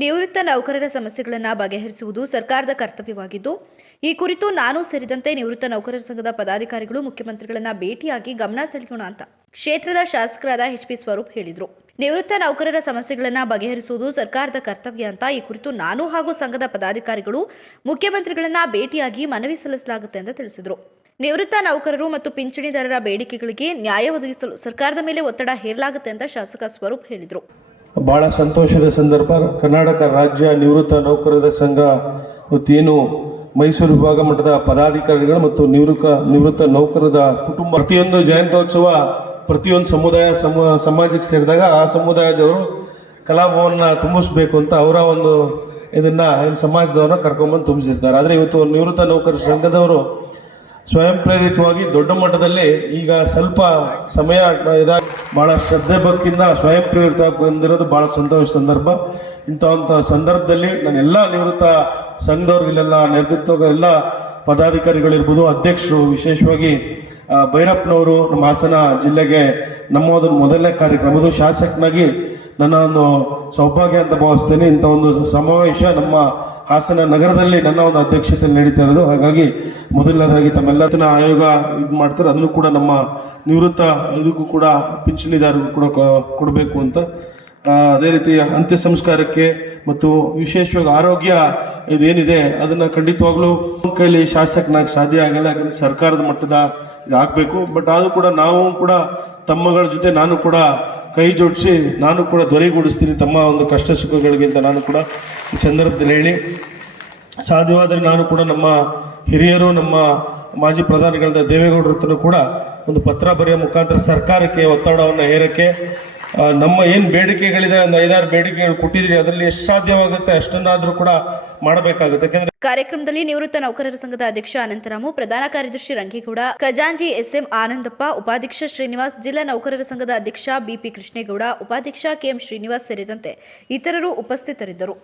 ನಿವೃತ್ತ ನೌಕರರ ಸಮಸ್ಯೆಗಳನ್ನು ಬಗೆಹರಿಸುವುದು ಸರ್ಕಾರದ ಕರ್ತವ್ಯವಾಗಿದ್ದು, ಈ ಕುರಿತು ನಾನು ಸೇರಿದಂತೆ ನಿವೃತ್ತ ನೌಕರರ ಸಂಘದ ಪದಾಧಿಕಾರಿಗಳು ಮುಖ್ಯಮಂತ್ರಿಗಳನ್ನ ಭೇಟಿಯಾಗಿ ಗಮನ ಸೆಳೆಯೋಣ ಅಂತ ಕ್ಷೇತ್ರದ ಶಾಸಕರಾದ ಎಚ್.ಪಿ. ಸ್ವರೂಪ್ ಹೇಳಿದರು. ನಿವೃತ್ತ ನೌಕರರ ಸಮಸ್ಯೆಗಳನ್ನು ಬಗೆಹರಿಸುವುದು ಸರ್ಕಾರದ ಕರ್ತವ್ಯ ಅಂತ ಈ ಕುರಿತು ನಾನು ಹಾಗೂ ಸಂಘದ ಪದಾಧಿಕಾರಿಗಳು ಮುಖ್ಯಮಂತ್ರಿಗಳನ್ನ ಭೇಟಿಯಾಗಿ ಮನವಿ ಸಲ್ಲಿಸಲಾಗುತ್ತೆ ಅಂತ ತಿಳಿಸಿದರು. ನಿವೃತ್ತ ನೌಕರರು ಮತ್ತು ಪಿಂಚಣಿದಾರರ ಬೇಡಿಕೆಗಳಿಗೆ ನ್ಯಾಯ ಒದಗಿಸಲು ಸರ್ಕಾರದ ಮೇಲೆ ಒತ್ತಡ ಹೇರಲಾಗುತ್ತೆ ಅಂತ ಶಾಸಕ ಸ್ವರೂಪ್ ಹೇಳಿದರು. ಭಾಳ ಸಂತೋಷದ ಸಂದರ್ಭ. ಕರ್ನಾಟಕ ರಾಜ್ಯ ನಿವೃತ್ತ ನೌಕರರ ಸಂಘ ಏನು ಮೈಸೂರು ವಿಭಾಗ ಮಟ್ಟದ ಪದಾಧಿಕಾರಿಗಳು ಮತ್ತು ನಿವೃತ್ತ ನೌಕರರ ಕುಟುಂಬ ಪ್ರತಿಯೊಂದು ಜಯಂತ್ಯೋತ್ಸವ ಪ್ರತಿಯೊಂದು ಸಮಾಜಕ್ಕೆ ಸೇರಿದಾಗ ಆ ಸಮುದಾಯದವರು ಕಲಾಭವನ ತುಂಬಿಸ್ಬೇಕು ಅಂತ ಅವರ ಒಂದು ಇದನ್ನು ಸಮಾಜದವ್ರನ್ನ ಕರ್ಕೊಂಬಂದು ತುಂಬಿಸಿರ್ತಾರೆ. ಆದರೆ ಇವತ್ತು ನಿವೃತ್ತ ನೌಕರರ ಸಂಘದವರು ಸ್ವಯಂ ಪ್ರೇರಿತವಾಗಿ ದೊಡ್ಡ ಮಟ್ಟದಲ್ಲಿ ಈಗ ಸ್ವಲ್ಪ ಸಮಯ ಇದಾಗಿ ಭಾಳ ಶ್ರದ್ಧೆ ಭಕ್ತಿಯಿಂದ ಸ್ವಯಂ ಪ್ರೇರಿತ ಬಂದಿರೋದು ಭಾಳ ಸಂತೋಷ ಸಂದರ್ಭ. ಇಂಥ ಸಂದರ್ಭದಲ್ಲಿ ನಾನು ಎಲ್ಲ ನಿವೃತ್ತ ಸಂಘದವ್ರಿಗೆಲ್ಲ ನೇತೃತ್ವ ಎಲ್ಲ ಪದಾಧಿಕಾರಿಗಳಿರ್ಬೋದು, ಅಧ್ಯಕ್ಷರು, ವಿಶೇಷವಾಗಿ ಭೈರಪ್ಪನವರು ನಮ್ಮ ಹಾಸನ ಜಿಲ್ಲೆಗೆ ನಮ್ಮ ಮೊದಲನೇ ಕಾರ್ಯಕ್ರಮದು ಶಾಸಕನಾಗಿ ನನ್ನ ಒಂದು ಸೌಭಾಗ್ಯ ಅಂತ ಭಾವಿಸ್ತೇನೆ. ಇಂಥ ಒಂದು ಸಮಾವೇಶ ನಮ್ಮ ಹಾಸನ ನಗರದಲ್ಲಿ ನನ್ನ ಒಂದು ಅಧ್ಯಕ್ಷತೆಯಲ್ಲಿ ನಡೀತಾ ಇರೋದು. ಹಾಗಾಗಿ ಮೊದಲನೇದಾಗಿ ತಮ್ಮೆಲ್ಲತನ ಆಯೋಗ ಇದು ಮಾಡ್ತಾರೆ, ಅದನ್ನು ಕೂಡ ನಮ್ಮ ನಿವೃತ್ತ ಇದಕ್ಕೂ ಕೂಡ ಪಿಂಚಣಿದಾರರಿಗೂ ಕೂಡ ಕೊಡಬೇಕು ಅಂತ. ಅದೇ ರೀತಿ ಅಂತ್ಯ ಸಂಸ್ಕಾರಕ್ಕೆ ಮತ್ತು ವಿಶೇಷವಾಗಿ ಆರೋಗ್ಯ ಇದೇನಿದೆ ಅದನ್ನು ಖಂಡಿತವಾಗ್ಲೂ ಕೈಲಿ ಶಾಸಕನಾಗಿ ಸಾಧ್ಯ ಆಗಲ್ಲ, ಯಾಕಂದರೆ ಸರ್ಕಾರದ ಮಟ್ಟದ ಇದಾಗಬೇಕು. ಬಟ್ ಆದರೂ ಕೂಡ ನಾವು ಕೂಡ ತಮ್ಮಗಳ ಜೊತೆ ನಾನು ಕೂಡ ಕೈ ಜೋಡಿಸಿ ನಾನು ಕೂಡ ದೊರೆಗೂಡಿಸ್ತೀನಿ ತಮ್ಮ ಒಂದು ಕಷ್ಟ ಸುಖಗಳಿಗಿಂತ ನಾನು ಕೂಡ ಈ ಸಂದರ್ಭದಲ್ಲಿ ಹೇಳಿ, ಸಾಧ್ಯವಾದರೆ ನಾನು ಕೂಡ ನಮ್ಮ ಹಿರಿಯರು, ನಮ್ಮ ಮಾಜಿ ಪ್ರಧಾನಿಗಳಾದ ದೇವೇಗೌಡರ ಹತ್ರ ಕೂಡ ಒಂದು ಪತ್ರ ಬರೆಯೋ ಮುಖಾಂತರ ಸರ್ಕಾರಕ್ಕೆ ಒತ್ತಡವನ್ನು ಹೇರಕ್ಕೆ ನಮ್ಮ ಏನು ಬೇಡಿಕೆಗಳಿದೆ, ಒಂದು 5-6 ಬೇಡಿಕೆಗಳು ಕೊಟ್ಟಿದ್ರಿ, ಅದರಲ್ಲಿ ಎಷ್ಟು ಸಾಧ್ಯವಾಗುತ್ತೆ ಅಷ್ಟನ್ನಾದರೂ ಕೂಡ ಮಾಡಬೇಕಾಗುತ್ತೆ. ಯಾಕಂದ್ರೆ ಕಾರ್ಯಕ್ರಮದಲ್ಲಿ ನಿವೃತ್ತ ನೌಕರರ ಸಂಘದ ಅಧ್ಯಕ್ಷ ಅನಂತರಾಮು, ಪ್ರಧಾನ ಕಾರ್ಯದರ್ಶಿ ರಂಗೇಗೌಡ, ಖಜಾಂಜಿ ಎಸ್.ಎಂ. ಆನಂದಪ್ಪ, ಉಪಾಧ್ಯಕ್ಷ ಶ್ರೀನಿವಾಸ್, ಜಿಲ್ಲಾ ನೌಕರರ ಸಂಘದ ಅಧ್ಯಕ್ಷ ಬಿ.ಪಿ. ಕೃಷ್ಣೇಗೌಡ, ಉಪಾಧ್ಯಕ್ಷ ಕೆ.ಎಂ. ಶ್ರೀನಿವಾಸ್ ಸೇರಿದಂತೆ ಇತರರು ಉಪಸ್ಥಿತರಿದ್ದರು.